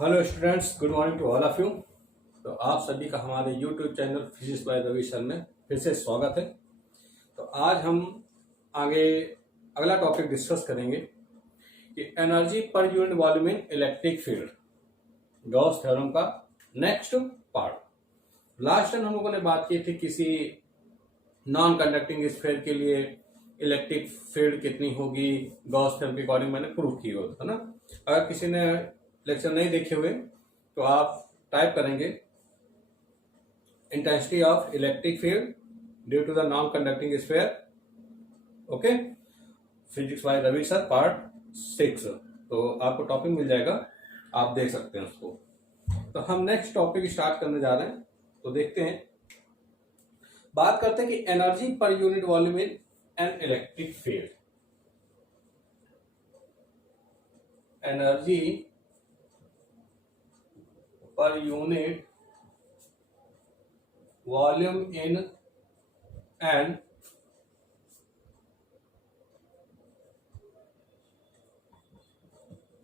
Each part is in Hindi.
Hello students, good morning to all of you. तो आप सभी का हमारे YouTube channel physics by Ravi sir में फिर से स्वागत है। तो आज हम आगे अगला टॉपिक डिस्कस करेंगे कि एनर्जी पर यूनिट वॉल्यूम इन इलेक्ट्रिक फील्ड, गॉस थ्योरम का नेक्स्ट पार्ट। लास्ट टाइम हम लोगों ने बात की थी किसी नॉन कंडक्टिंग स्फीयर के लिए इलेक्ट्रिक फील्ड कितनी होगी, गॉस थ्योरम के अकॉर्डिंग मैंने प्रूव किया होता है ना। अगर किसी ने लेक्चर नहीं देखे हुए तो आप टाइप करेंगे intensity of electric field due to the non conducting sphere, okay, physics by Ravi sir part 6। तो आपको टॉपिक मिल जाएगा, आप देख सकते हैं उसको। तो हम नेक्स्ट टॉपिक स्टार्ट करने जा रहे हैं। तो देखते हैं, बात करते हैं कि energy per unit volume in an electric field. Energy per unit volume in an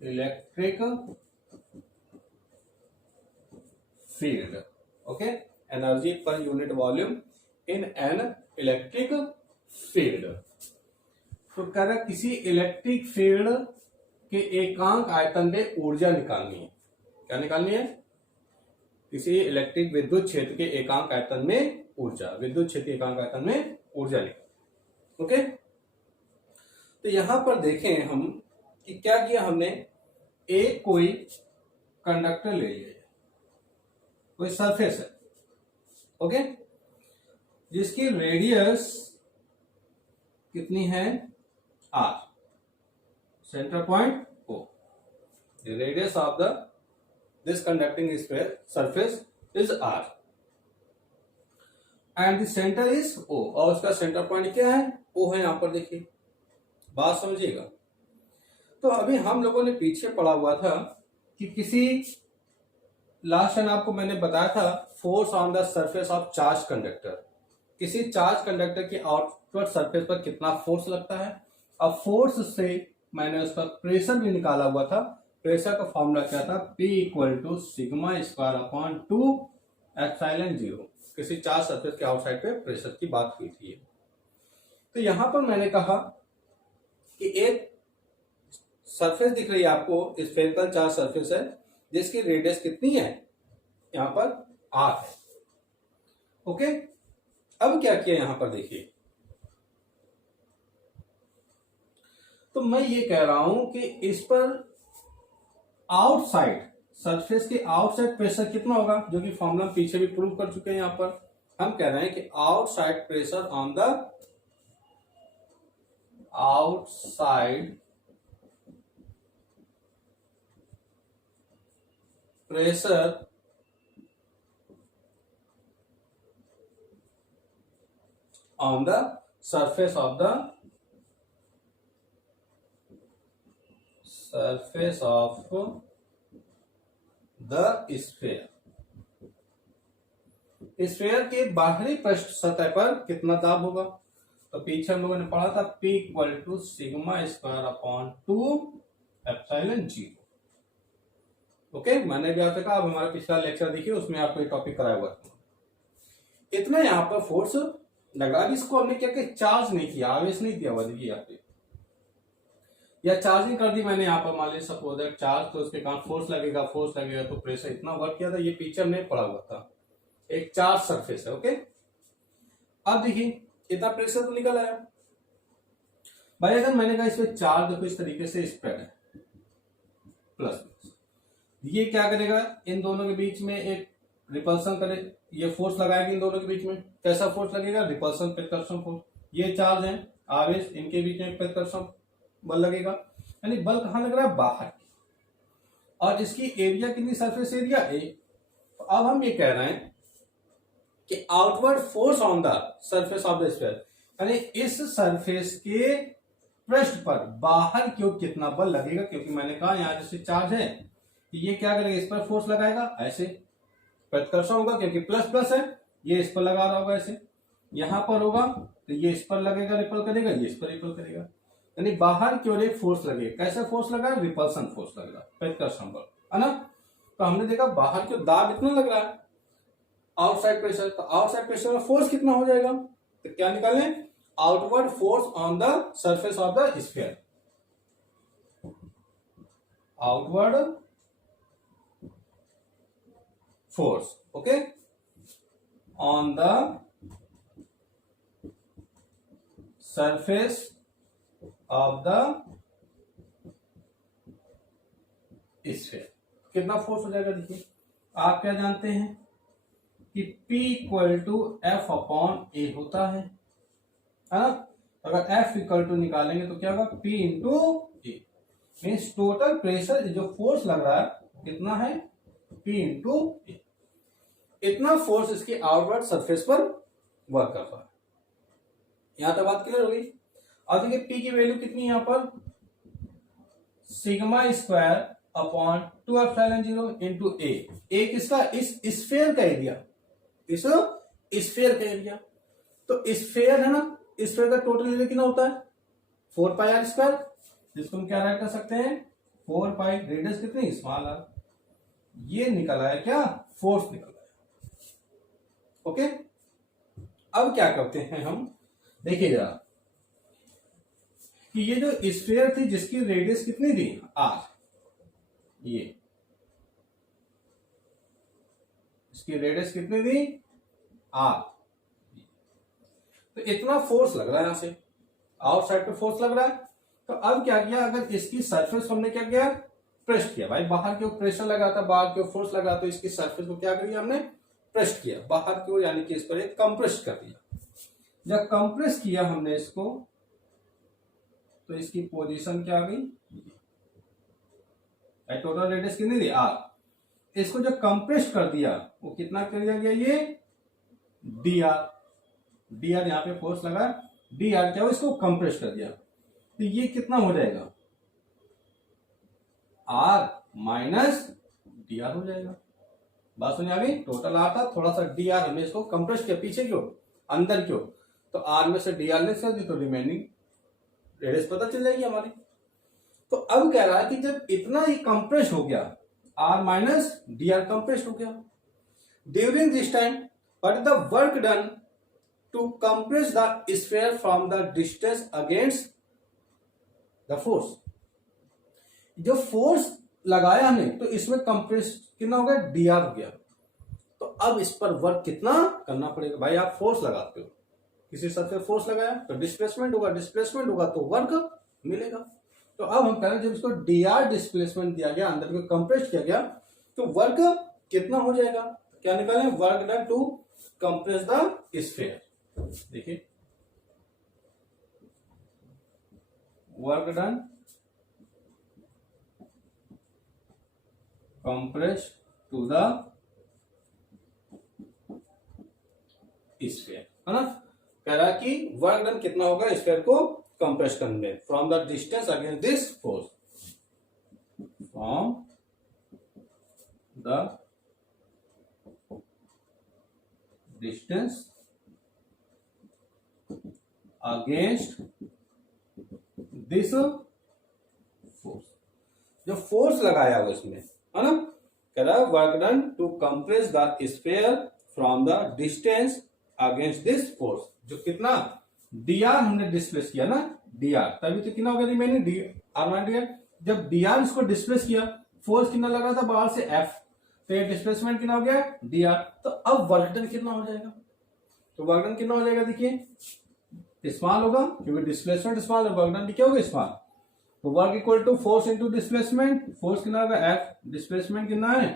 electric field, okay. Energy per unit volume in an electric field. तो कह रहा किसी इलेक्ट्रिक फील्ड के एकांक आयतन में ऊर्जा निकालनी है। क्या निकालनी है? किसी इलेक्ट्रिक विद्युत क्षेत्र के एकांक आयतन में ऊर्जा, विद्युत क्षेत्र एकांक आयतन में ऊर्जा निकाल, ओके। तो यहां पर देखें हम कि क्या किया हमने, एक कोई कंडक्टर ले लिया, कोई सरफेस है, ओके, जिसकी रेडियस कितनी है, R, centre point O. The radius of the this conducting sphere surface is r and the center is o, और उसका सेंटर पॉइंट क्या है, o है। यहां पर देखिए, बात समझिएगा। तो अभी हम लोगों ने पीछे पढ़ा हुआ था कि किसी लास्ट टाइम आपको मैंने बताया था force on the surface of charge conductor, किसी चार्ज कंडक्टर की आउटवर्ड सरफेस पर कितना फोर्स लगता है। अब फोर्स से मैंने उसका प्रेशर भी निकाला हुआ था। प्रेशर का फॉर्मूला क्या था, P equal to sigma square upon 2 epsilon 0। किसी चार्ज सरफेस के आउटसाइड पे प्रेशर की बात हुई थी। तो यहां पर मैंने कहा कि एक सरफेस दिख रही है आपको, स्फेरिकल चार्ज सरफेस है जिसकी रेडियस कितनी है, यहां पर r है, ओके। अब क्या किया यहां पर देखिए, तो मैं ये कह रहा हूं कि इस पर आउटसाइड सरफेस के आउटसाइड प्रेशर कितना होगा, जो कि फॉर्मूला पीछे भी प्रूव कर चुके हैं। यहां पर हम कह रहे हैं कि outside pressure on the outside pressure on the surface of the sphere, sphere के बाहरी पृष्ठ सतह पर कितना दाब होगा। तो पीछे हम लोगों ने पढ़ा था P equal to sigma square upon 2 epsilon 0, okay. मैंने भी आपसे कहा, अब हमारा पिछला लेक्चर देखिए, उसमें आपको ये टॉपिक कराया हुआ था। इतना यहां पर फोर्स लगा, इसको हमने क्या किया, चार्ज नहीं किया, आवेश नहीं दिया हुआ। देखिए यहाँ पे, या चार्जिंग कर दी मैंने यहाँ पर, मान लीजिए सपोज दैट चार्ज, तो उसके कारण फोर्स लगेगा तो प्रेशर इतना वर्क किया था। ये पिक्चर में पड़ा हुआ था, एक चार्ज सरफेस है, ओके। अब देखिए इतना प्रेशर तो निकल आया भाई। अगर मैंने कहा इसमें चार्ज देखो इस तरीके से स्प्रेड है, प्लस, ये क्या करेगा, इन दोनों के बीच में एक रिपल्सन करे, ये फोर्स लगाएगा इन दोनों के बीच में। कैसा फोर्स लगेगा, रिपल्सन प्रतिकर्षण फोर्स। ये चार्ज है, आवेश, इनके बीच में प्रतिकर्षण बल लगेगा। यानी बल कहां लग रहा है, बाहर। और इसकी एरिया कितनी, सरफेस एरिया ए। तो अब हम ये कह रहे हैं कि outward force on the surface of the sphere, यानी इस सरफेस के पृष्ठ पर बाहर की ओर कितना बल लगेगा। क्योंकि मैंने कहा यहां जैसे चार्ज है, तो ये क्या करेगा, इस पर फोर्स लगाएगा, ऐसे प्रतिकर्षण होगा क्योंकि प्लस प्लस है, ये इस पर लगा रहा होगा ऐसे। यहां पर होगा तो ये इस पर लगेगा, रिपल करेगा, ये इस पर रिपल करेगा। यानी बाहर की ओर एक फोर्स लगेगा। कैसा फोर्स लगा, रिपल्सन फोर्स लगेगा, प्रतिकर्षण बल, है ना। तो हमने देखा बाहर क्यों दाब इतना लग रहा है, आउटसाइड प्रेशर, तो आउटसाइड प्रेशर में फोर्स कितना हो जाएगा, तो क्या निकालें, outward force on the surface of the sphere, outward force, okay, on the surface of the sphere. कितना फोर्स हो जाएगा, देखिए आप क्या जानते हैं कि P equal to F upon A होता है ना। अगर F इक्वल टू निकालेंगे तो क्या होगा, P इंटू ए, मीन्स टोटल प्रेशर जो फोर्स लग रहा है कितना है, P इंटू ए, इतना फोर्स इसके आउटवर्ड सरफेस पर वर्क कर रहा है। यहां तक बात क्लियर होगी। अब देखिए P की वैल्यू कितनी है यहाँ पर, sigma square upon 2 epsilon 0 into A किसका, इस स्फीयर का एरिया, इस स्फीयर का एरिया, तो स्फीयर है ना, स्फीयर का टोटल एरिया कितना होता है 4 पाई आर स्क्वायर, जिसको हम क्या राइट कर सकते हैं 4 पाई, रेडियस कितनी स्मॉल आर, ये निकल आया क्या, फोर्स निकल आया, ओके। अब क्या करते हैं हम, देखिए जरा कि ये जो स्फीयर थी जिसकी रेडियस कितनी थी आर, ये इसकी रेडियस कितनी थी आर, तो इतना फोर्स लग रहा है यहां से, आउटसाइड पे फोर्स लग रहा है। तो अब क्या किया, अगर इसकी सरफेस को हमने क्या किया, प्रेस किया, भाई बाहर की ओर प्रेशर लगा था, बाहर की ओर फोर्स लगा, तो इसकी सरफेस को क्या करिए हमने प्रेस किया बाहर की ओर, यानी कि इस पर एक कंप्रेस कर दिया। जब कंप्रेस किया हमने इसको, तो इसकी पोजीशन क्या आ गई, टोटल रेडियस कितनी थी आर, इसको जब कंप्रेस कर दिया वो कितना कर दिया गया, ये डी आर, डी आर यहाँ पे फोर्स लगा, डी आर क्या हो, इसको कंप्रेस कर दिया, तो ये कितना हो जाएगा आर माइनस डी आर हो जाएगा। बात सुनिए आ गई, टोटल आर था, थोड़ा सा डी आर हमने इसको कंप्रेस किया, पीछे क्यों अंदर क्यों, तो आर में से डी आर लेस कर दी तो रिमेनिंग रेडियस पता चल जाएगी हमारी। तो अब कह रहा है कि जब इतना ही कंप्रेस हो गया, R minus D R compress हो गया, during this time what is the work done to compress the sphere from the distance against the force, जो फोर्स लगाया हमने तो इसमें कंप्रेस कितना हो गया, डी आर हो गया। तो अब इस पर वर्क कितना करना पड़ेगा, भाई आप फोर्स लगाते हो, किसी सरफेस फोर्स लगाया तो डिस्प्लेसमेंट होगा, डिस्प्लेसमेंट होगा तो वर्क मिलेगा। तो अब हम कह रहे हैं जब इसको डी आर डिस्प्लेसमेंट दिया गया, अंदर को कंप्रेस किया गया, तो वर्क कितना हो जाएगा, क्या निकालें, work done to compress the sphere, देखिए work done compress to the sphere, है ना। कह रहा कि वर्क डन कितना होगा स्फीयर को कंप्रेस करने में, from the distance against this force, from the distance against this force, जो फोर्स लगाया हुआ इसमें, है ना। कह रहा work done to compress the sphere from the distance against this force, जो कितना डी आर हमने डिस्प्लेस किया ना, डी आर, तभी तो कितना हो गया remaining D R minus D are. जब डी आर इसको डिस्प्लेस किया, फोर्स कितना लगा था बाहर से एफ, तो ये डिस्प्लेसमेंट कितना हो गया डी आर। तो अब वर्क डन कितना हो जाएगा, तो वर्क डन कितना हो जाएगा, देखिए स्मॉल होगा क्योंकि डिस्प्लेसमेंट स्मॉल है, वर्क डन क्या होगा स्मॉल, तो work equal to force into displacement, force कितना होगा एफ, डिस्प्लेसमेंट कितना है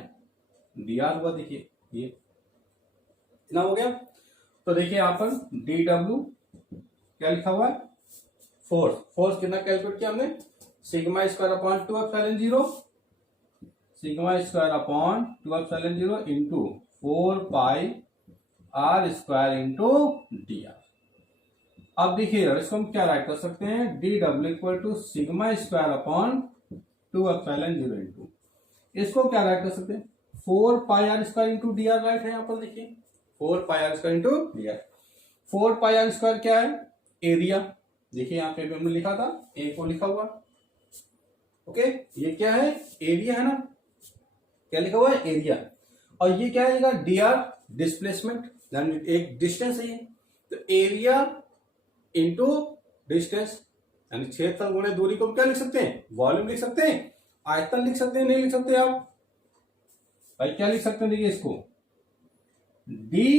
डी आर हुआ, देखिए ये कितना हो गया। तो देखिए यहाँ पर डी डब्ल्यू क्या लिखा हुआ है, फोर्स, फोर्स कितना कैलकुलेट किया हमने, sigma square upon 2 epsilon 0, sigma square upon 2 epsilon 0 into 4 pi are square into D r. अब देखिए इसको हम क्या राइट कर सकते हैं, डी डब्ल्यू equal to sigma square upon 2 epsilon 0 into, इसको क्या राइट कर सकते हैं 4 pi are square into D r, right है यहाँ पर, देखिए 4 pi are square into D r. 4 pi are square क्या है, एरिया, देखिए यहाँ पे भी हमने लिखा था, ए को लिखा हुआ, ओके, ये क्या है एरिया है ना, क्या लिखा हुआ है, एरिया। और ये क्या आएगा, डी आर डिस्प्लेसमेंट, यानी एक डिस्टेंस है ये। तो एरिया इंटू डिस्टेंस यानी क्षेत्रफल गुणे दूरी को क्या लिख सकते हैं, वॉल्यूम लिख सकते हैं, आयतन लिख सकते हैं, नहीं लिख सकते आप भाई, क्या लिख सकते हैं, देखिए इसको डी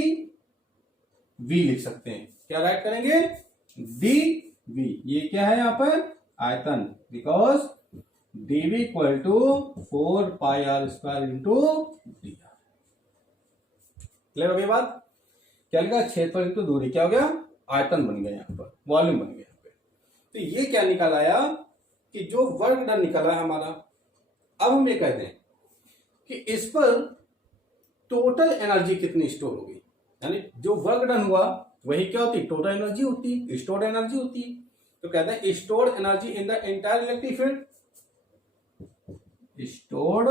वी लिख सकते हैं। क्या राइट करेंगे, डी वी। ये क्या है यहाँ पर, आयतन, because dv equal to 4 pi are square into D R. Clear हो गई बात। क्या लिखा, क्षेत्रफल इंटू दूरी, क्या हो गया, आयतन बन गया, यहाँ पर वॉल्यूम बन गया यहाँ पे। तो ये क्या निकल आया कि जो वर्क डन निकला है हमारा, अब हम ये कहते हैं कि इस पर टोटल एनर्जी कितनी स्टोर होगी, यानी जो वर्क डन हुआ वही क्या होती, टोटल एनर्जी होती, स्टोर्ड एनर्जी होती। तो कहते हैं stored energy in the entire electric field, stored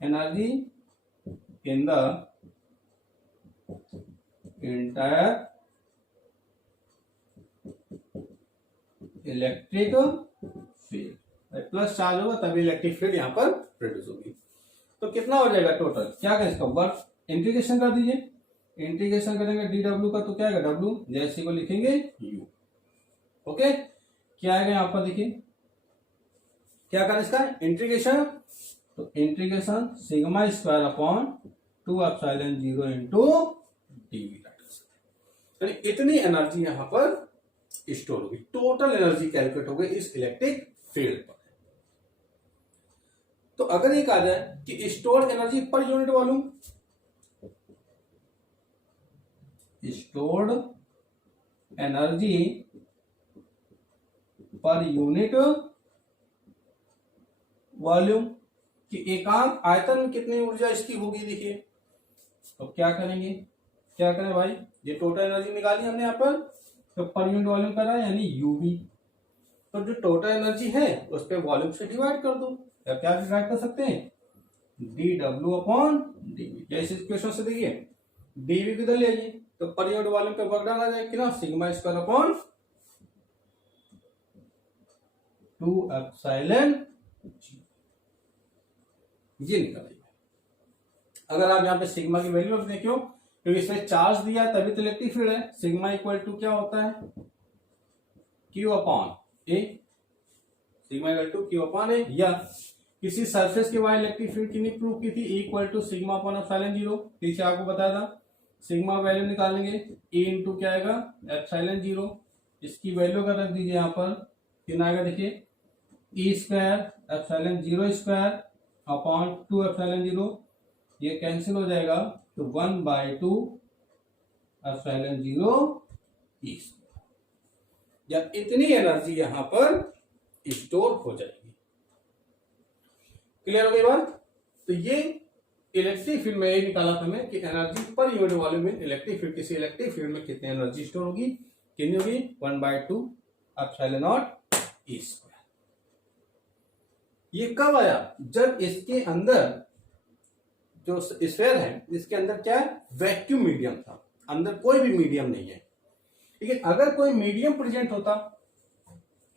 energy in the entire electric field, plus charge होगा तभी इलेक्ट्रिक फील्ड यहां पर प्रोड्यूस होगी। तो कितना हो जाएगा टोटल, क्या करें इसका वर्क, इंटीग्रेशन कर दीजिए, इंटीग्रेशन करेंगे डी डब्ल्यू का, तो क्या आएगा, डब्ल्यू जैसे को लिखेंगे यू। ओके, क्या आएगा यहां पर, देखिए क्या करें इसका इंटीग्रेशन, तो integration sigma square upon 2 epsilon 0 into DV. यानी इतनी एनर्जी यहां पर स्टोर होगी, टोटल एनर्जी कैलकुलेट हो गई इस इलेक्ट्रिक फील्ड पर। तो अगर ये कहा जाए कि stored energy per unit volume, stored energy per unit volume कि एकांक आयतन में कितनी ऊर्जा इसकी होगी, देखिए। तो क्या करेंगे, क्या करें भाई, ये टोटल एनर्जी निकाली हमने यहाँ पर, तो पर यूनिट वॉल्यूम करा यानी यूवी। तो जो टोटल एनर्जी है उस पर वॉल्यूम से डिवाइड कर दो, या क्या डिवाइड कर सकते हैं, डी डब्ल्यू अपॉन डीवी। जैसे इस क्वेश्चन से देखिए डीवी किधर ले आइए, तो पर यूनिट वॉल्यूम पे वर्क डन आ जाएगा कितना, सिग्मा स्क्वायर अपॉन 2 एप्सिलॉन, ये निकल आई। अगर आप यहाँ पे सिग्मा की वैल्यू रख दें, क्यों, क्योंकि इसमें चार्ज दिया है तभी तो इलेक्ट्रिक फील्ड है। सिग्मा इक्वल टू क्या होता है, Q upon A, sigma equal to Q upon A. या किसी सरफेस के बाहर इलेक्ट्रिक फील्ड कितनी प्रूव की थी, A equal to sigma upon epsilon 0। पीछे आपको बताया था, सिग्मा वैल्यू निकालेंगे, ए इंटू क्या आएगा, एप्सिलॉन 0। इसकी वैल्यू अगर रख दीजिए यहाँ पर, कितना आएगा, देखिए E square epsilon 0 square upon 2 epsilon 0, ये कैंसिल हो जाएगा, तो 1/2 एप्सिलॉन 0 ई स्क्वायर। जब इतनी एनर्जी यहां पर स्टोर हो जाएगी। क्लियर हो गई बात। तो ये इलेक्ट्रिक फील्ड में ये निकाला था मैं कि एनर्जी पर यूनिट वॉल्यूम में इलेक्ट्रिक फील्ड, किसी इलेक्ट्रिक फील्ड में कितनी एनर्जी स्टोर होगी, कितनी होगी, 1/2 एप्सिलॉन नॉट ई स्क्वायर। ये कब आया, जब इसके अंदर जो स्फीयर है इसके अंदर क्या है, वैक्यूम मीडियम था, अंदर कोई भी मीडियम नहीं है। लेकिन अगर कोई मीडियम प्रेजेंट होता,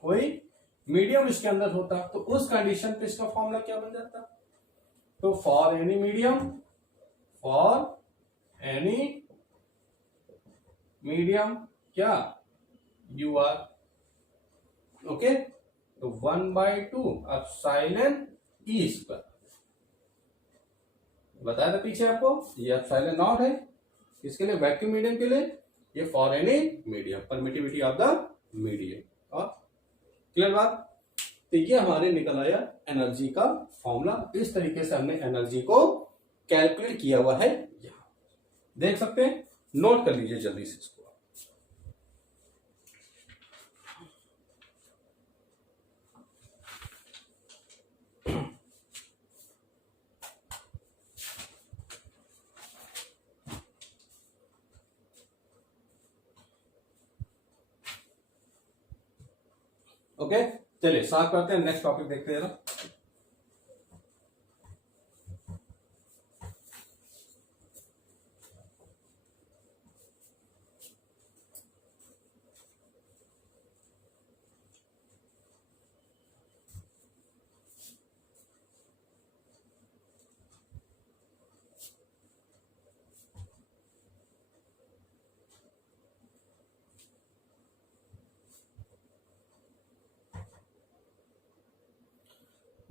कोई मीडियम इसके अंदर होता, तो उस कंडीशन पे इसका फॉर्मूला क्या बन जाता, तो for any medium, for any medium क्या, यू आर, ओके, तो 1/2 एप्सिलॉन ई स्क्वायर। बताया था पीछे आपको, ये एप्सिलॉन नॉट है किसके लिए, वैक्यूम मीडियम के लिए, ये for any medium, permittivity of the medium. और क्लियर बात। तो ये हमारे निकल आया एनर्जी का फॉर्मूला। इस तरीके से हमने एनर्जी को कैलकुलेट किया हुआ है, यहां देख सकते हैं, नोट कर लीजिए जल्दी से इसको। ओके, चलिए स्टार्ट करते हैं, नेक्स्ट टॉपिक देखते हैं ना।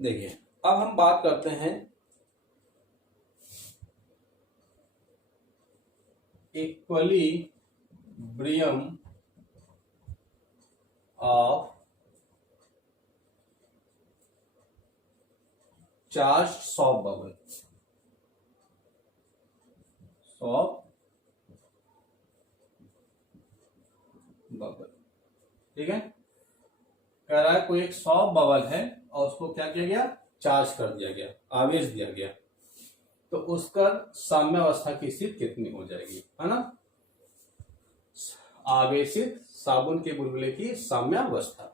देखिए अब हम बात करते हैं equilibrium of charge soft bubble. ठीक है, कह रहा है कोई एक सॉफ्ट बबल है और उसको क्या किया गया, चार्ज कर दिया गया, आवेश दिया गया, तो उसका साम्य अवस्था की स्थिति कितनी हो जाएगी, है ना। आवेशित साबुन के बुलबुले की साम्य अवस्था,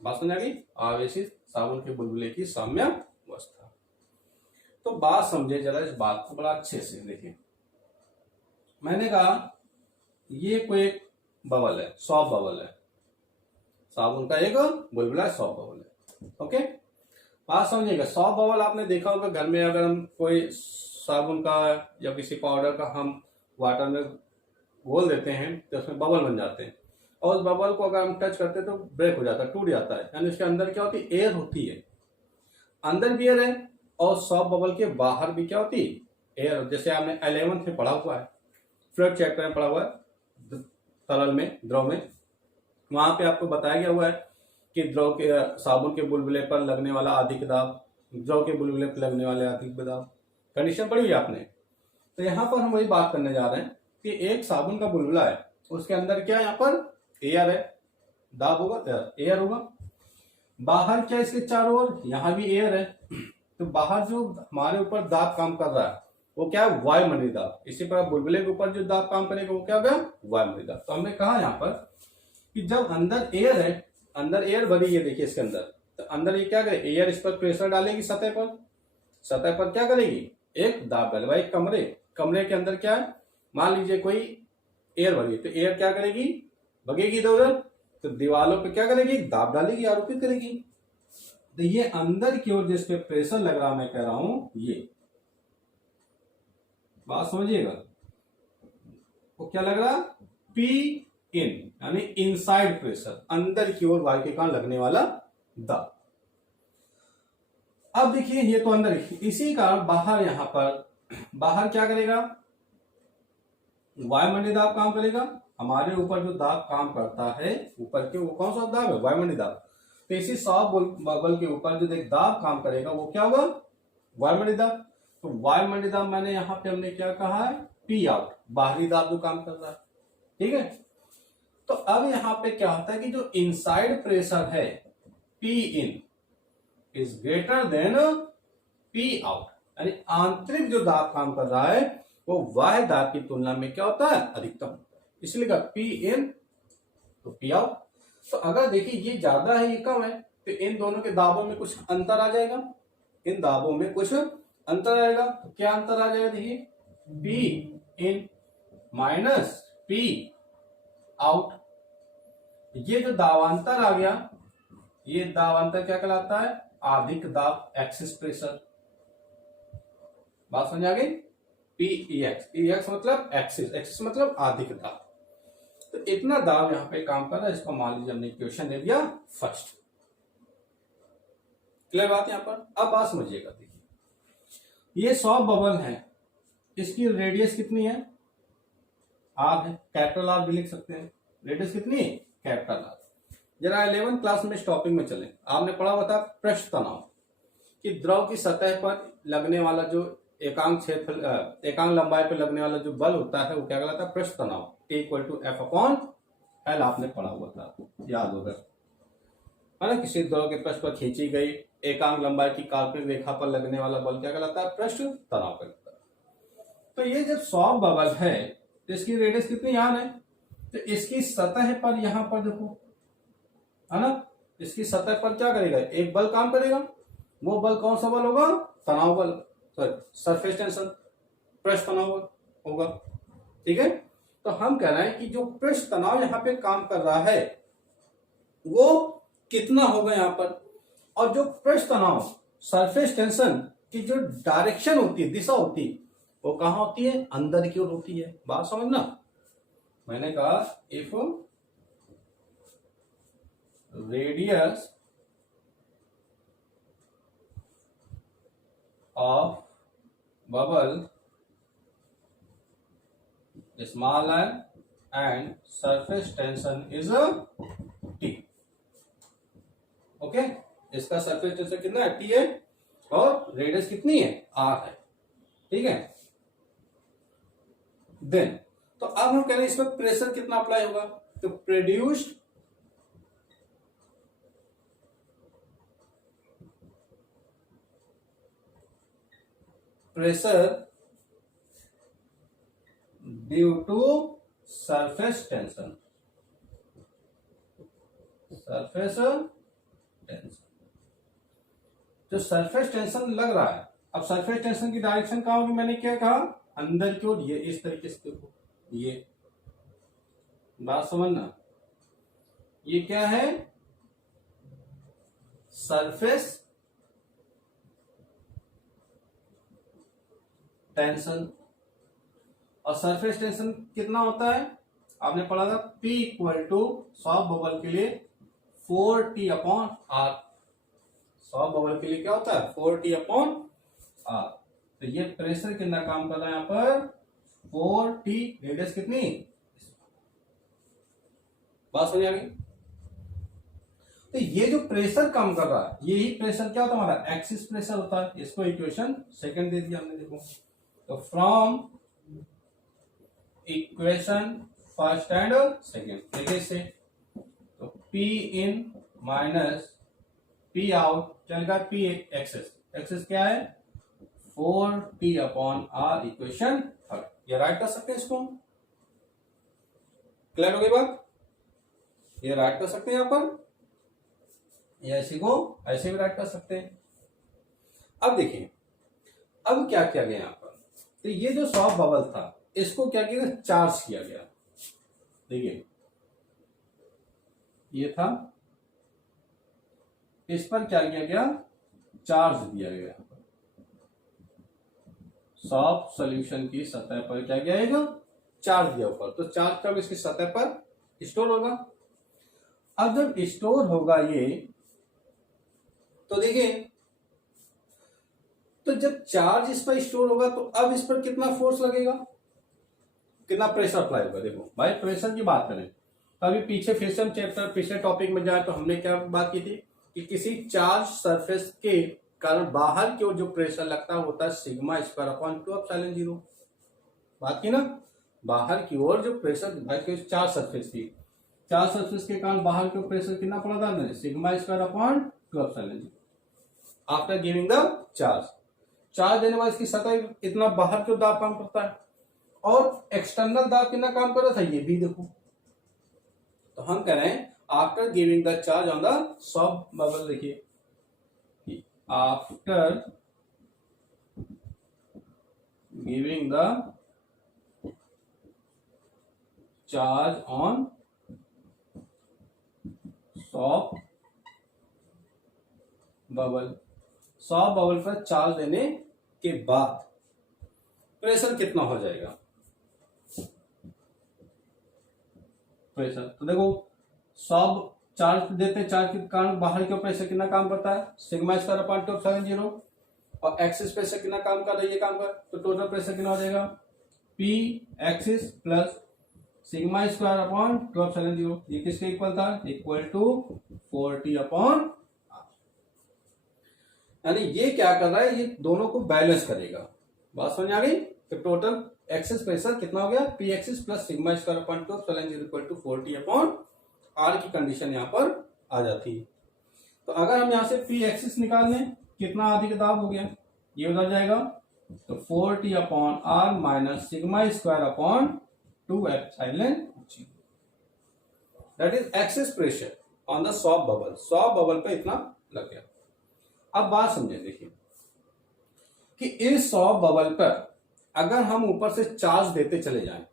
बात समझ आ गई, आवेशित साबुन के बुलबुले की साम्य अवस्था। तो बात समझे जरा इस बात को बड़ा अच्छे से देखिए। मैंने कहा ये कोई एक बबल है, सॉफ्ट बबल है, साबुन का एक बुलबुला सॉफ्ट बबल है। ओके, बात समझिएगा। सॉफ्ट बबल आपने देखा होगा घर में, अगर हम कोई साबुन का या किसी पाउडर का हम वाटर में घोल देते हैं तो उसमें बबल बन जाते हैं, और उस बबल को अगर हम टच करते हैं तो ब्रेक हो जाता है, टूट जाता है, यानी उसके अंदर क्या होती है, एयर होती है, अंदर भी एयर है और सॉफ्ट बबल के बाहर भी क्या होती है, एयर। जैसे आपने 11th में पढ़ा हुआ है, फ्लूइड चैप्टर में पढ़ा हुआ है, तरल में, द्रव में, वहां पे आपको बताया गया हुआ है कि द्रव के साबुन के बुलबुले पर लगने वाला अधिक दाब, द्रव के बुलबुले पर लगने वाले अधिक दाब, कंडीशन पढ़ी है आपने। तो यहाँ पर हम वही बात करने जा रहे हैं कि एक साबुन का बुलबुला है, उसके अंदर क्या यहाँ पर एयर है, दाब होगा, एयर होगा, बाहर क्या इसके चारों ओर यहाँ भी एयर है, तो बाहर जो हमारे ऊपर दाब काम कर रहा है वो क्या है, वायुमंडलीय दाब। इसी प्रकार बुलबुले के ऊपर जो दाब काम करेगा वो क्या होगा, वायुमंडलीय दाब। तो हमने कहा यहाँ पर कि जब अंदर एयर है, अंदर एयर भरी है, देखिए इसके अंदर, तो अंदर ये क्या करे, एयर इस पर प्रेशर डालेगी, सतह पर क्या करेगी, एक दाब डालेगा। एक कमरे के अंदर क्या है, मान लीजिए कोई एयर भरी है, तो एयर क्या करेगी, भगेगी इधर उधर, तो दीवारों पे क्या करेगी, दाब डालेगी, आरोपित करेगी। तो ये अंदर की ओर जिस पे प्रेशर लग रहा, मैं कह रहा हूं ये बात समझिएगा, वो क्या लग रहा, पी इन, यानी इनसाइड प्रेशर, अंदर की ओर वायु के कारण लगने वाला दाब। अब देखिए ये तो अंदर, इसी कारण बाहर, यहां पर बाहर क्या करेगा, वायुमंडलीय दाब काम करेगा। हमारे ऊपर जो दाब काम करता है ऊपर के, वो कौन सा दाब है, वायुमंडलीय दाब। तो इसी सॉफ्ट बबल के ऊपर जो देख दाब काम करेगा वो क्या होगा, वायुमंडलीय दाब। तो वायुमंडलीय दाब मैंने यहाँ पे हमने क्या कहा है, पी आउट, बाहरी दाब जो काम कर रहा है, ठीक है। तो अब यहाँ पे क्या होता है कि जो इनसाइड प्रेशर है P in is greater than P out, यानी आंतरिक जो दाब काम कर रहा है वो बाह्य दाब की तुलना में क्या होता है, अधिकतम, इसलिए का पी इन तो पी आउट। तो अगर देखिए ये ज्यादा है ये कम है, तो इन दोनों के दाबों में कुछ अंतर आ जाएगा, इन दाबों में कुछ अंतर आएगा। तो क्या अंतर आ जाएगा, देखिए P in minus P out, ये जो दाबांतर आ गया, ये दाबांतर क्या कहलाता है, अधिक दाब, एक्सिस प्रेशर। बात समझ आ गई, पी ई एक्स मतलब एक्सिस, एक्सिस मतलब अधिक दाब। तो इतना दाब यहाँ पे काम कर रहा है, इसको मान लीजिए हमने इक्वेशन दे दिया फर्स्ट। क्लियर बात यहाँ पर। अब बात समझिएगा, देखिए ये सॉफ्ट बबल है, इसकी रेडियस कितनी है, आर है, कैपिटल आर भी लिख सकते हैं। रेडियस कितनी है, कैपिटल आर। जरा 11th क्लास में इस टॉपिक में चले, आपने पढ़ा हुआ था पृष्ठ तनाव, कि द्रव की सतह पर लगने वाला जो एकांक क्षेत्र, एकांक लंबाई पर लगने वाला जो बल होता है वो क्या कहलाता है, पृष्ठ तनाव, T = F/L, आपने पढ़ा हुआ था, याद होगा, है ना। किसी द्रव के पृष्ठ पर खींची गई एकांक लंबाई की काल्पनिक रेखा पर लगने वाला बल क्या कहलाता है, पृष्ठ तनाव कहलाता है। तो ये जब सॉफ्ट बबल है तो इसकी रेडियस कितनी आर है, तो इसकी सतह पर यहां पर देखो, है ना, इसकी सतह पर क्या करेगा, एक बल काम करेगा, वो बल कौन सा बल होगा, तनाव बल, सॉरी सरफेस टेंशन, पृष्ठ तनाव होगा, ठीक है। तो हम कह रहे हैं कि जो पृष्ठ तनाव यहाँ पे काम कर रहा है वो कितना होगा यहाँ पर, और जो पृष्ठ तनाव, सरफेस टेंशन की जो डायरेक्शन होती है, दिशा होती है, वो कहां होती है, अंदर की ओर होती है। बात समझना, मैंने कहा if radius of bubble small n and surface tension is a T. Okay, इसका सरफेस टेंशन कितना है? T है और रेडियस कितनी है? R है। ठीक है, देन तो अब हम कह रहे हैं इसमें प्रेशर कितना अप्लाई होगा, तो produced pressure due to surface tension, surface tension, जो सरफेस टेंशन लग रहा है। अब सरफेस टेंशन की डायरेक्शन कहां होगी? मैंने क्या कहा? अंदर की ओर, ये इस तरीके से देखो, ये बात समझना, ये क्या है? Surface tension. और सरफेस टेंशन कितना होता है? आपने पढ़ा था P equal to soft bubble के लिए 4T upon R। Soft bubble के लिए क्या होता है? 4T upon R। तो ये प्रेशर कितना काम कर रहा है यहाँ पर? 4T, रेडियस कितनी? बात समझ आ गई? तो ये जो प्रेशर काम कर रहा है, यही प्रेशर क्या होता है हमारा? एक्सिस प्रेशर होता है। इसको इक्वेशन सेकंड दे दिया हमने, देखो। तो from equation first and second, देखिए इससे, तो P इन माइनस P आउट क्या लिखा? P एक्सेस, एक्सेस क्या है? 4T upon R, equation third. ये राइट कर सकते हैं इसको, क्लियर हो गई बात? ये राइट कर सकते हैं यहां पर, या इसी को ऐसे भी राइट कर सकते हैं। अब देखिए, अब क्या किया गया यहां पर? तो ये जो सॉफ्ट बबल था, इसको क्या किया गया? चार्ज किया गया। देखिए, ये था, इस पर क्या किया गया? चार्ज दिया गया। सॉफ्ट सॉल्यूशन की सतह पर क्या किया जाएगा? चार्ज दिया ऊपर। तो चार्ज कब इसकी सतह पर स्टोर होगा? अब जब स्टोर होगा ये, तो देखिए, तो जब चार्ज इस पर स्टोर होगा तो अब इस पर कितना फोर्स लगेगा, कितना प्रेशर अप्लाई होगा? देखो भाई, प्रेशर की बात करें तो अभी पीछे फिर से हम चैप्टर पिछले टॉपिक में जाए तो हमने क्या बात की थी कि किसी चार्ज सरफेस के कारण बाहर की ओर जो प्रेशर लगता है होता है सिग्मा स्क्वायर अपॉन 2 एप्सिलॉन 0। बात की ना, बाहर की ओर जो प्रेशर, भाई चार्ज सरफेस थी, चार्ज सरफेस के कारण बाहर की ओर प्रेशर कितना पड़ा था? Sigma square upon 2 epsilon 0 after giving the charge. Charge देने वाले इसकी सतह इतना बाहर की ओर दाब काम करता है, और एक्सटर्नल दाब कितना काम कर रहा था? ये भी देखो। तो हम कह रहे हैं after giving the charge on the soft bubble, देखिए after giving the charge on soft bubble, soft bubble पर चार्ज देने के बाद प्रेशर कितना हो जाएगा? प्रेशर तो देखो, सब चार्ज देते, चार्ज के कारण बाहर के प्रेशर कितना काम करता है? Sigma square upon 2 epsilon 0। और एक्सिस प्रेशर कितना काम कर रहा है? ये काम कर, तो टोटल प्रेशर कितना हो जाएगा? P excess plus sigma square upon 2 epsilon 0। ये किसके इक्वल था? Equal to 4T upon R। यानी ये क्या कर रहा है? ये दोनों को बैलेंस करेगा। बात समझ आ गई? तो टोटल एक्सिस प्रेशर कितना हो गया? P excess plus sigma square upon 2 epsilon 0 equal to 4T upon R की कंडीशन यहाँ पर आ जाती है। तो अगर हम यहाँ से P एक्सिस निकाल लें, कितना अधिक दाब हो गया? ये उधर जाएगा, तो 4T upon R minus sigma square upon 2 epsilon 0, that is axis pressure on the soft bubble. Soft bubble पे इतना लग गया। अब बात समझे, देखिए कि इस सॉफ्ट बबल पर अगर हम ऊपर से चार्ज देते चले जाएं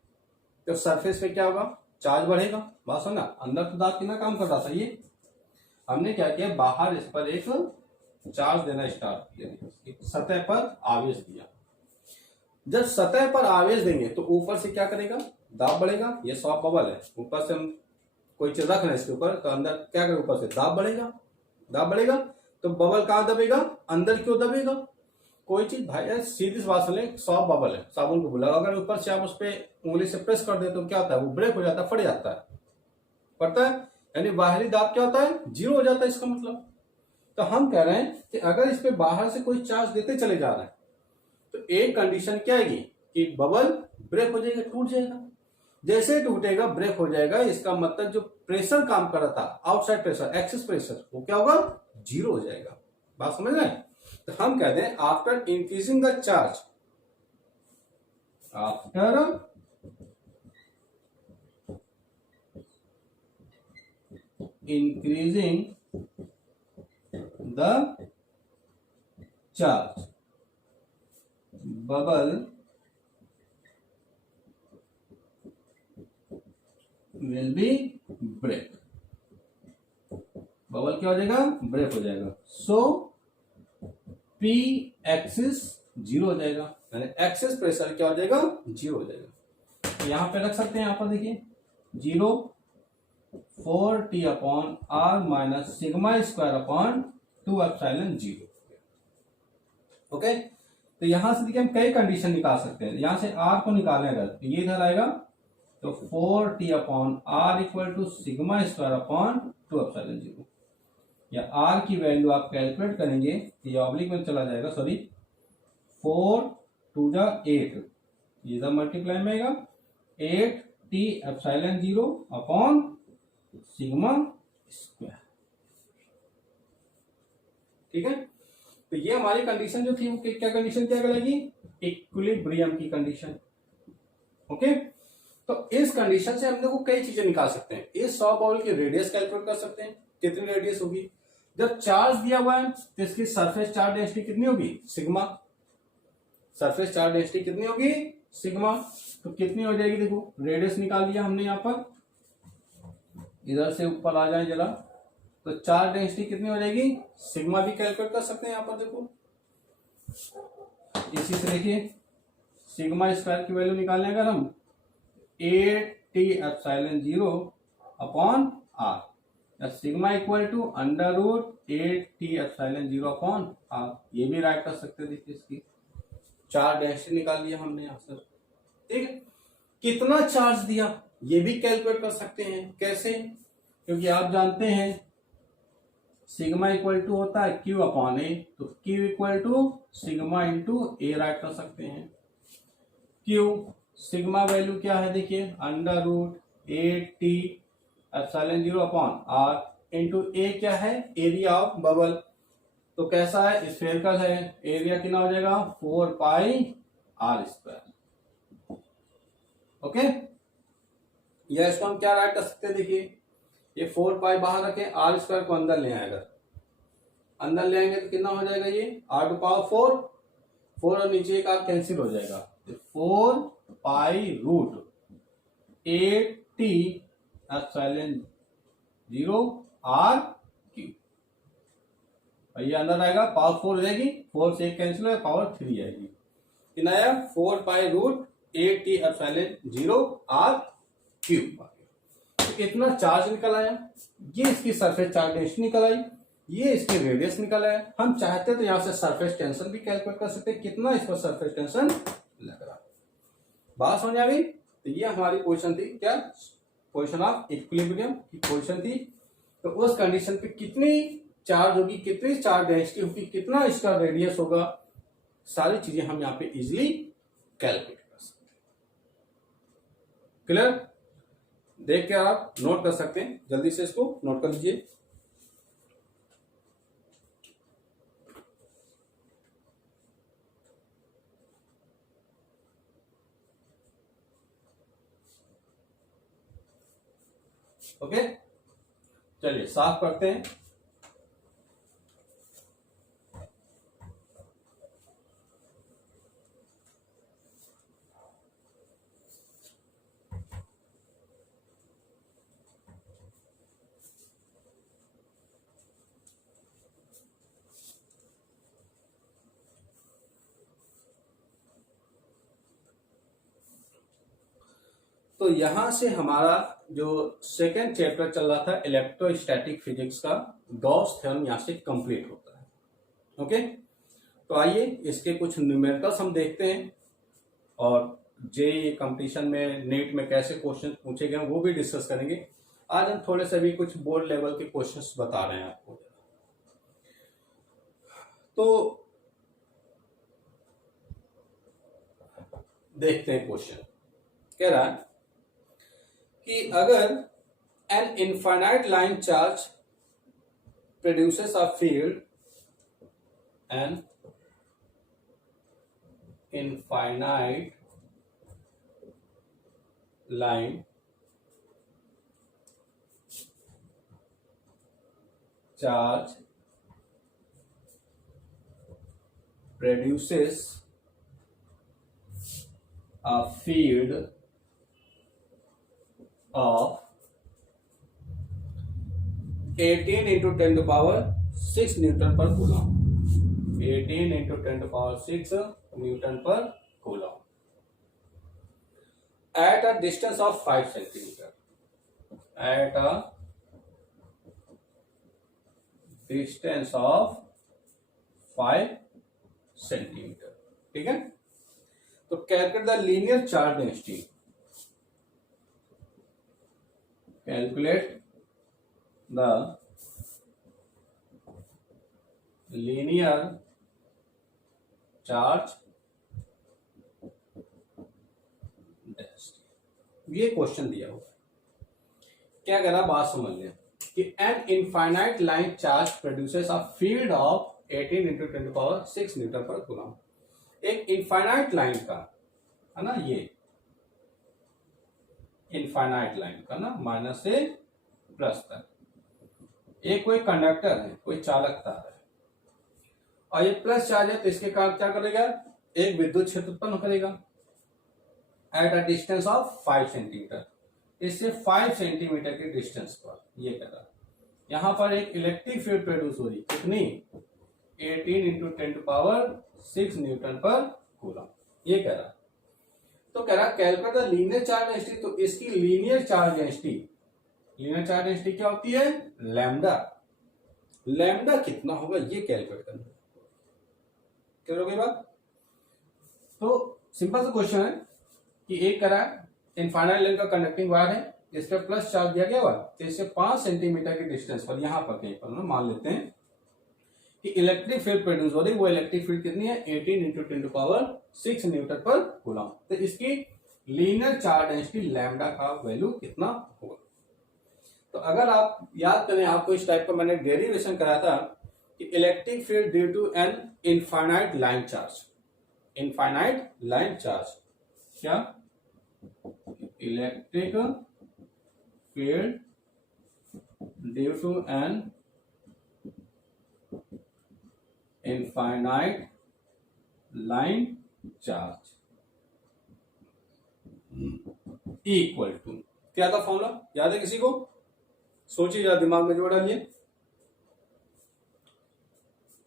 तो सरफेस पे क्या होगा? चार्ज बढ़ेगा। बात सुना, अंदर तो दाब कितना काम कर रहा था? ये हमने क्या किया? बाहर इस पर एक चार्ज देना स्टार्ट किया, सतह पर आवेश दिया। जब सतह पर आवेश देंगे तो ऊपर से क्या करेगा? दाब बढ़ेगा। ये सॉफ्ट बबल है, ऊपर से हम कोई चीज रख रहे हैं इसके ऊपर, तो अंदर क्या करेगा? ऊपर से दाब बढ़ेगा। दाब बढ़ेगा तो बबल कहां दबेगा? अंदर क्यों दबेगा? कोई चीज भाई यार सीधी सी बात सुन ले, सॉफ्ट बबल है, साबुन को बुला, अगर ऊपर से आप उस पर उंगली से प्रेस कर दे तो क्या होता है, वो ब्रेक हो जाता है, फट जाता है, पड़ता है, यानी बाहरी दाब क्या होता है, जीरो हो जाता है इसका मतलब। तो हम कह रहे हैं कि अगर इस पे बाहर से कोई चार्ज देते चले जा रहे हैं तो एक कंडीशन क्या आएगी कि बबल ब्रेक हो जाएगा, टूट जाएगा। जैसे टूटेगा ब्रेक हो जाएगा, इसका मतलब जो प्रेशर काम कर रहा था, आउटसाइड प्रेशर, एक्सेस प्रेशर, वो क्या होगा, जीरो हो जाएगा। बात समझ रहे हैं? तो हम कहते हैं after increasing the charge, after increasing the charge bubble will be break, bubble क्या हो जाएगा, ब्रेक हो जाएगा। सो पी एक्सिस जीरो हो जाएगा, यानी एक्सेस प्रेशर क्या हो जाएगा, जीरो हो जाएगा। यहां पे रख सकते हैं, यहां पर देखिए zero 4t upon R minus sigma square upon 2 epsilon zero. Okay, तो यहां से देखिए हम कई कंडीशन निकाल सकते हैं। यहां से आर को निकालें अगर तो ये इधर आएगा, तो 4t upon R equal to sigma square upon 2 epsilon zero, या आर की वैल्यू आप कैलकुलेट करेंगे तो ये ऑब्लिक में चला जाएगा, सॉरी 4 2 जा 8, ये इधर मल्टीप्लाई में आएगा 8t epsilon zero upon sigma square. ठीक है, तो ये हमारी कंडीशन जो थी वो क्या कंडीशन क्या कहलाएगी, इक्विलिब्रियम की कंडीशन। ओके, तो इस कंडीशन से हम लोग कई चीजें निकाल सकते हैं। इस सॉफ्ट बाउल की रेडियस कैलकुलेट कर सकते हैं, कितनी रेडियस होगी। जब चार्ज दिया हुआ है तो इसकी सरफेस चार्ज डेंसिटी कितनी होगी, सिग्मा, सरफेस चार्ज डेंसिटी कितनी होगी, सिग्मा। तो कितनी हो जाएगी, देखो रेडियस निकाल लिया हमने, यहां पर इधर से ऊपर आ जाए जरा, तो चार्ज डेंसिटी कितनी हो जाएगी, सिग्मा भी कैलकुलेट कर सकते हैं। यहां पर देखो इसी से देखिए सिग्मा स्क्वायर की वैल्यू निकालने अगर हम 8t epsilon zero upon R, sigma equal to under root 8t epsilon zero upon R, ये भी राइट कर सकते हैं। देखिए इसकी चार्ज डेंसिटी निकाल लिया हमने यहां से। ठीक है, कितना चार्ज दिया ये भी कैलकुलेट कर सकते हैं। कैसे, क्योंकि आप जानते हैं सिग्मा इक्वल टू होता है क्यू अपॉन ए, तो Q equal to sigma into A write कर सकते हैं। क्यू सिग्मा वैल्यू क्या है, देखिए under root 8t epsilon zero upon r into A क्या है, एरिया ऑफ बबल। तो कैसा है, स्फेरिकल है, एरिया कितना हो जाएगा 4 पाई आर स्क्वायर। ओके, या इसको हम क्या राइट कर सकते हैं, देखिए ये 4 पाई बाहर रखें, आर स्क्वायर को अंदर ले आए, अगर अंदर ले आएंगे तो कितना हो जाएगा, ये आर टू पावर 4, 4 और नीचे एक आर कैंसिल हो जाएगा, तो 4 pi root 8t epsilon zero R Q, ये अंदर आएगा पावर 4 हो जाएगी, 4 से 1 कैंसिल हो पावर 3 आएगी, कितना आया 4 pi root 8t epsilon zero R Q. तो इतना चार्ज निकल आया, ये इसकी सरफेस चार्ज डेंसिटी निकल आई, ये इसकी रेडियस निकल आया। हम चाहते तो यहां से सरफेस टेंशन भी कैलकुलेट कर सकते हैं, कितना इस पर सरफेस टेंशन लग रहा है। बात समझ आ गई? तो ये हमारी पोजीशन थी, क्या पोजीशन ऑफ इक्विलिब्रियम की पोजीशन थी। तो उस कंडीशन पे कितनी चार्ज होगी, कितनी चार्ज डेंसिटी होगी, कितना इसका रेडियस होगा, सारी चीजें हम यहाँ पे इजिली कैलकुलेट कर सकते हैं। क्लियर? देख के आप नोट कर सकते हैं, जल्दी से इसको नोट कर लीजिए। ओके, चलिए साफ करते हैं। तो यहां से हमारा जो सेकेंड चैप्टर चल रहा था इलेक्ट्रोस्टैटिक फिजिक्स का, गॉस थ्योरम यहां से कंप्लीट होता है। ओके, तो आइए इसके कुछ न्यूमेरिकल्स हम देखते हैं और जेईई कंपटीशन में नीट में कैसे क्वेश्चन पूछे गए वो भी डिस्कस करेंगे। आज हम थोड़े से भी कुछ बोर्ड लेवल के क्वेश्चंस बता रहे हैं आपको। तो देखते हैं क्वेश्चन कह रहा है कि अगर N infinite line charge produces a field an infinite line charge produces a field of 18 into 10 to power 6 Newton per coulomb. 18 into 10 to power 6 Newton per coulomb. At a distance of 5 centimeter. At a distance of 5 centimeter. ठीक है, तो calculate the linear charge density. Calculate the linear charge density. ये क्वेश्चन दिया हुआ है, क्या कह रहा बात समझ लें कि an infinite line charge produces a field of 18 into 10 to power 6 newton per coulomb. एक इनफाइनाइट लाइन का है ना, ये इनफाइनाइट लाइन का ना माइनस से प्लस तक, एक कोई कंडक्टर है, कोई चालक तार है और ये प्लस चार्ज है, तो इसके कारण क्या करेगा, एक विद्युत क्षेत्र उत्पन्न करेगा at a distance of 5 centimetre. इससे 5 सेंटीमीटर के डिस्टेंस पर ये कह रहा, यहां पर एक इलेक्ट्रिक फील्ड प्रोड्यूस हो रही, कितनी, 18 into 10 to power 6 newton per coulomb, ये कह रहा। तो कह रहा calculate the linear charge density. तो इसकी linear charge density, linear charge density क्या होती है, लैम्डा। लैम्डा कितना होगा ये कैलकुलेट करना, क्लियर हो गई बात। तो सिंपल सा क्वेश्चन है कि एक करा इनफाइनाइट लेंथ का कंडक्टिंग वायर है, इस पर प्लस चार्ज दिया गया हुआ, तो इससे 5 सेंटीमीटर के डिस्टेंस पर यहां पर कहीं पर मान लेते हैं कि इलेक्ट्रिक फील्ड प्रोड्यूस हो रही, वो इलेक्ट्रिक फील्ड कितनी है, 18 into 10 to power 6 newton per coulomb. तो इसकी लीनियर चार्ज डेंसिटी लैम्डा का वैल्यू कितना होगा। तो अगर आप याद करें, आपको इस टाइप का मैंने डेरिवेशन कराया था कि electric field due to an infinite line charge. Infinite line charge क्या, electric field due to an infinite line charge equal to, क्या था फॉर्मूला, याद है किसी को, सोचिए जरा, दिमाग में जोड़ डालिए।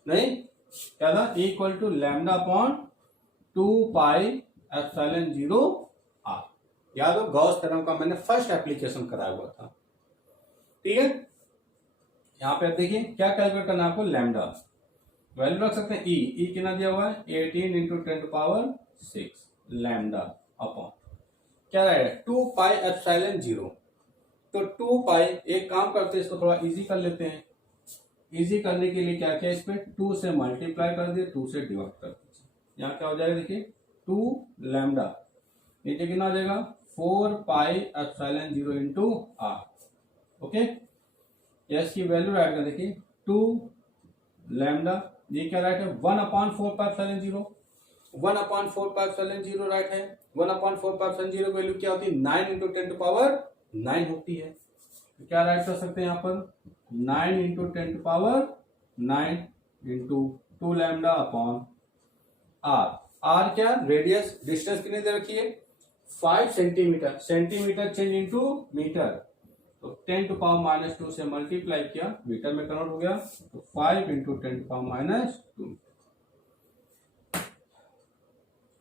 नहीं, क्या था, equal to lambda upon 2 pi epsilon 0 R. याद हो, गॉस थ्योरम का मैंने फर्स्ट एप्लीकेशन कराया हुआ था, ठीक है। यहां पे देखिए क्या कैलकुलेट करना है आपको, लैम्डा वैल्यू रख सकते हैं, ई कितना दिया हुआ है, 18 into 10 to power 6 lambda upon क्या रहेगा, 2 पाई एप्सिलॉन 0। तो 2 पाई, एक काम करते हैं, इसको थोड़ा इजी कर लेते हैं। इजी करने के लिए क्या किया, इसमें 2 से मल्टीप्लाई कर दिए, 2 से डिवाइड कर दीजिए। यहाँ क्या हो जाएगा, देखिए 2 लैम्डा, नीचे कितना हो जाएगा, 4 pi epsilon 0 into R. Okay, yes की वैल्यू राइट कर, देखिए 2 लैम्डा, ये क्या राइट है, 1/4 pi epsilon 0, 1/4 pi epsilon 0 right है। 1/4 पाई एप्सिलॉन 0 की वैल्यू क्या होती है, 9 इंटू 10 टू पावर 9 होती है। तो क्या राइट कर सकते हैं यहाँ पर, 9 into 10 to power 9 into 2 lambda upon R. R क्या, रेडियस, डिस्टेंस कितनी दे रखी है, 5 centimetre, centimetre change into metre, तो 10 टू पावर -2 से मल्टीप्लाई किया, मीटर में कन्वर्ट हो गया, तो 5 इंटू 10 टू पावर -2।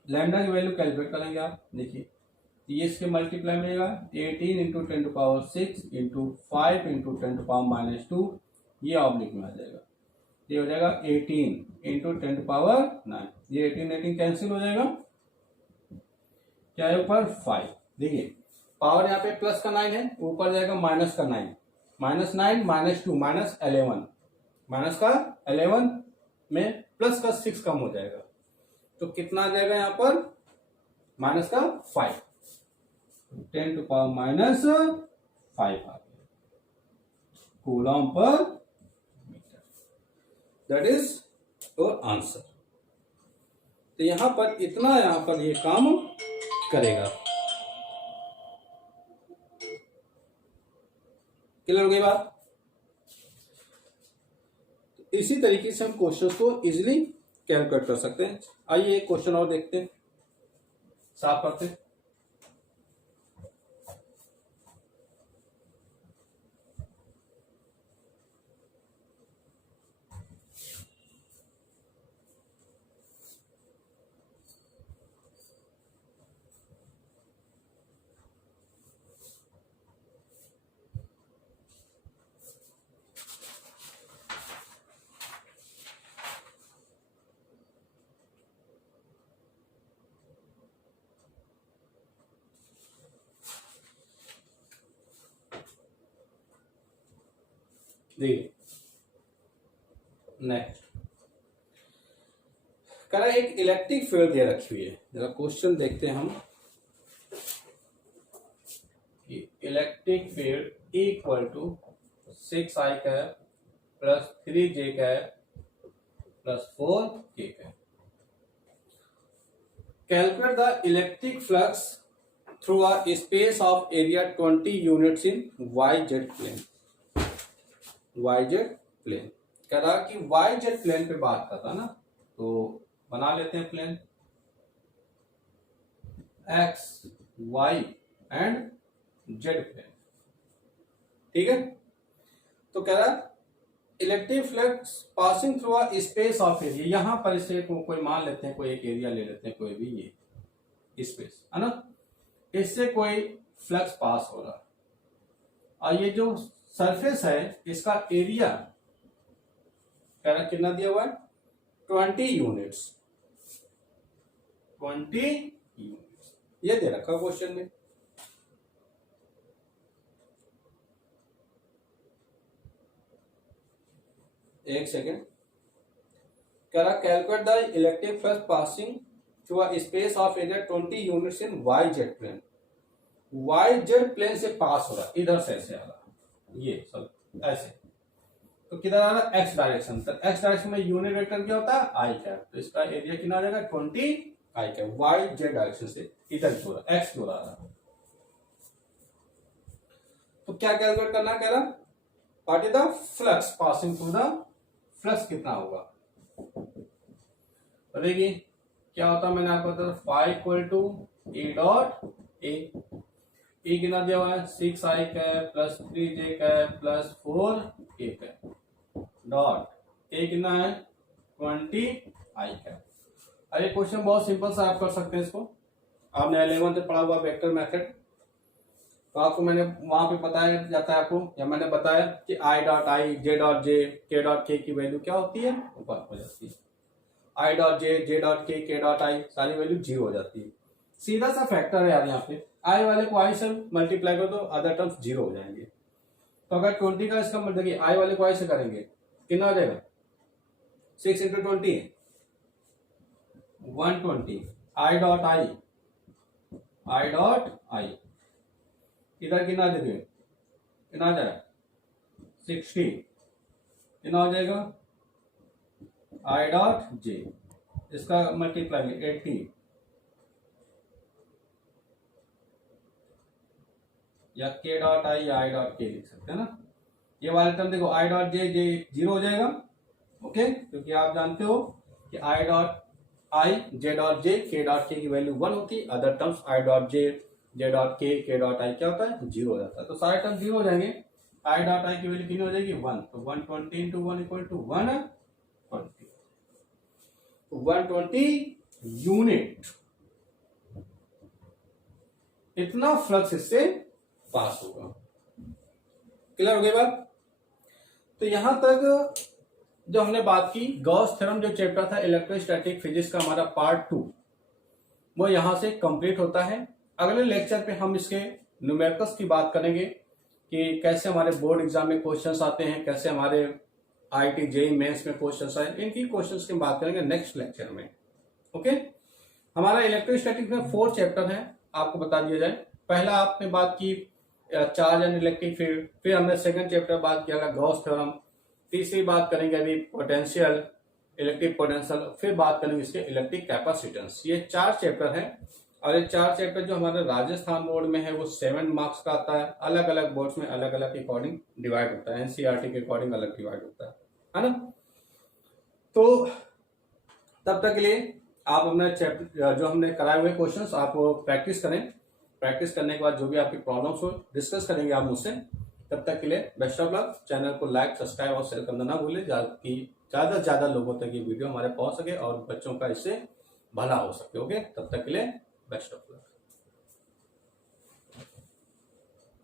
लैम्डा की वैल्यू कैलकुलेट करेंगे आप, देखिए ये इसके मल्टीप्लाई में आएगा, 18 into 10 to power 6 into 5 into 10 to power -2, ये ऑब्लिक में आ जाएगा। ये हो जाएगा 18 इंटू 10⁻⁹। ये 18 कैंसिल हो जाएगा, क्या है ऊपर 5। देखिए पावर यहाँ पे प्लस का 9 है, ऊपर जाएगा माइनस का 9, -9 -2 -11, माइनस का 11 में प्लस का 6 कम हो जाएगा, तो कितना आ जाएगा यहाँ पर माइनस का 5, 10⁻⁻5 आ गया coulomb per metre. That is your answer. तो यहां पर इतना, यहां पर ये काम करेगा। क्लियर हो गई बात? इसी तरीके से हम क्वेश्चन को इजीली कैलकुलेट कर सकते हैं। आइए एक क्वेश्चन और देखते हैं, साफ करते हैं। देखिए नेक्स्ट करा, एक इलेक्ट्रिक फील्ड दे रखी हुई है। जरा क्वेश्चन देखते हैं हम कि electric field equal to 6i plus 3j plus 4k। Calculate the electric flux through a space of area 20 units in YZ plane. YZ plane कह रहा कि YZ प्लेन पे बात कर रहा ना, तो बना लेते हैं plane X Y and Z plane. ठीक है, तो कह रहा electric flux passing through a space of area. यहां पर इसे कोई मान लेते हैं, कोई एक एरिया ले लेते हैं, कोई भी ये स्पेस है ना, इससे कोई फ्लक्स पास हो रहा है और ये जो सरफेस है इसका एरिया कह रहा कितना दिया हुआ है 20 यूनिट्स। 20 यूनिट्स ये दे रखा क्वेश्चन में। एक सेकेंड, कह रहा calculate the electric flux passing through a space of area 20 units in YZ plane. YZ plane से पास हो रहा, इधर से ऐसे आ रहा, ये सब ऐसे, तो किधर आ रहा एक्स डायरेक्शन। तो एक्स डायरेक्शन में यूनिट वेक्टर क्या होता है आई कैप, तो इसका एरिया कितना आ जाएगा 20 आई कैप। YZ डायरेक्शन से इधर की ओर एक्स की ओर आ रहा, तो क्या कैलकुलेट करना कह रहा, what is the flux passing through the, flux कितना होगा। तो देखिए क्या होता है, मैंने आपको बताया phi equal to A dot A कितना दिया हुआ है 6i plus 3j plus 4k dot A कितना है 20i। अरे क्वेश्चन बहुत सिंपल सा आप कर सकते हैं इसको। आपने 11th में पढ़ा हुआ वेक्टर मेथड, तो आपको मैंने वहां पे बताया जाता है आपको, या मैंने बताया कि i dot I, j dot J, k dot के की वैल्यू क्या होती है ऊपर हो जाती है। i dot J, j dot के, k डॉट आई सारी वैल्यू 0 हो जाती है। सीधा सा फैक्टर है यार, यहाँ पे i वाले को i से मल्टीप्लाई कर दो, अदर टर्म्स 0 हो जाएंगे। तो अगर 20 का इसका मतलब देखिए i वाले को i से करेंगे कितना हो जाएगा 6 इंटू 20 120 i डॉट आई इधर कितना देखिए कितना आ जाएगा 60, कितना हो जाएगा i डॉट जे, इसका मल्टीप्लाई 80 या k डॉट आई या i डॉट के लिख सकते हैं ना। ये वाले टर्म देखो i डॉट जे 0 हो जाएगा, ओके, क्योंकि आप जानते हो कि i dot I, j dot J, k dot के की वैल्यू 1 होती है। Other terms i dot J, j dot के, k डॉट आई क्या होता है 0 हो जाता है। तो सारे टर्म 0 हो जाएंगे, i डॉट आई की वैल्यू कितनी हो जाएगी 1, तो 120 इंटू 1 इक्वल टू 120, 120 यूनिट इतना फ्लक्स इससे पास होगा। क्लियर हो गई बात? तो यहां तक जो हमने बात की गॉस थ्योरम, जो चैप्टर था इलेक्ट्रोस्टैटिक फिजिक्स का हमारा पार्ट 2, वो यहां से कंप्लीट होता है। अगले लेक्चर पे हम इसके न्यूमेरिकल्स की बात करेंगे कि कैसे हमारे बोर्ड एग्जाम में क्वेश्चंस आते हैं, कैसे हमारे आईआईटी जेईई मेंस में क्वेश्चंस आए, इनकी क्वेश्चंस की बात करेंगे नेक्स्ट लेक्चर में। ओके, हमारा इलेक्ट्रोस्टैटिक में 4 चैप्टर हैं, आपको बता दिया जाए। पहला आपने बात की चार्ज एंड इलेक्ट्रिक फील्ड, फिर हमने सेकंड चैप्टर बात किया गॉस थ्योरम, तीसरी बात करेंगे अभी पोटेंशियल, इलेक्ट्रिक पोटेंशियल, फिर बात करेंगे इसके इलेक्ट्रिक कैपेसिटेंस। ये 4 चैप्टर हैं और ये 4 चैप्टर जो हमारे राजस्थान बोर्ड में है वो 7 मार्क्स का आता है। अलग अलग बोर्ड्स में अलग अलग अकॉर्डिंग डिवाइड होता है, एनसीईआरटी के अकॉर्डिंग अलग डिवाइड होता है ना। तो तब तक के लिए आप अपना चैप्टर जो हमने कराए हुए क्वेश्चंस आप प्रैक्टिस करें। प्रैक्टिस करने के बाद जो भी आपकी प्रॉब्लम्स हो डिस्कस करेंगे आप मुझसे। तब तक के लिए बेस्ट ऑफ लक। चैनल को लाइक, सब्सक्राइब और शेयर करना ना भूलें, ताकि ज्यादा से ज्यादा लोगों तक ये वीडियो हमारे पहुंच सके और बच्चों का इससे भला हो सके। ओके, तब तक के लिए बेस्ट ऑफ लक।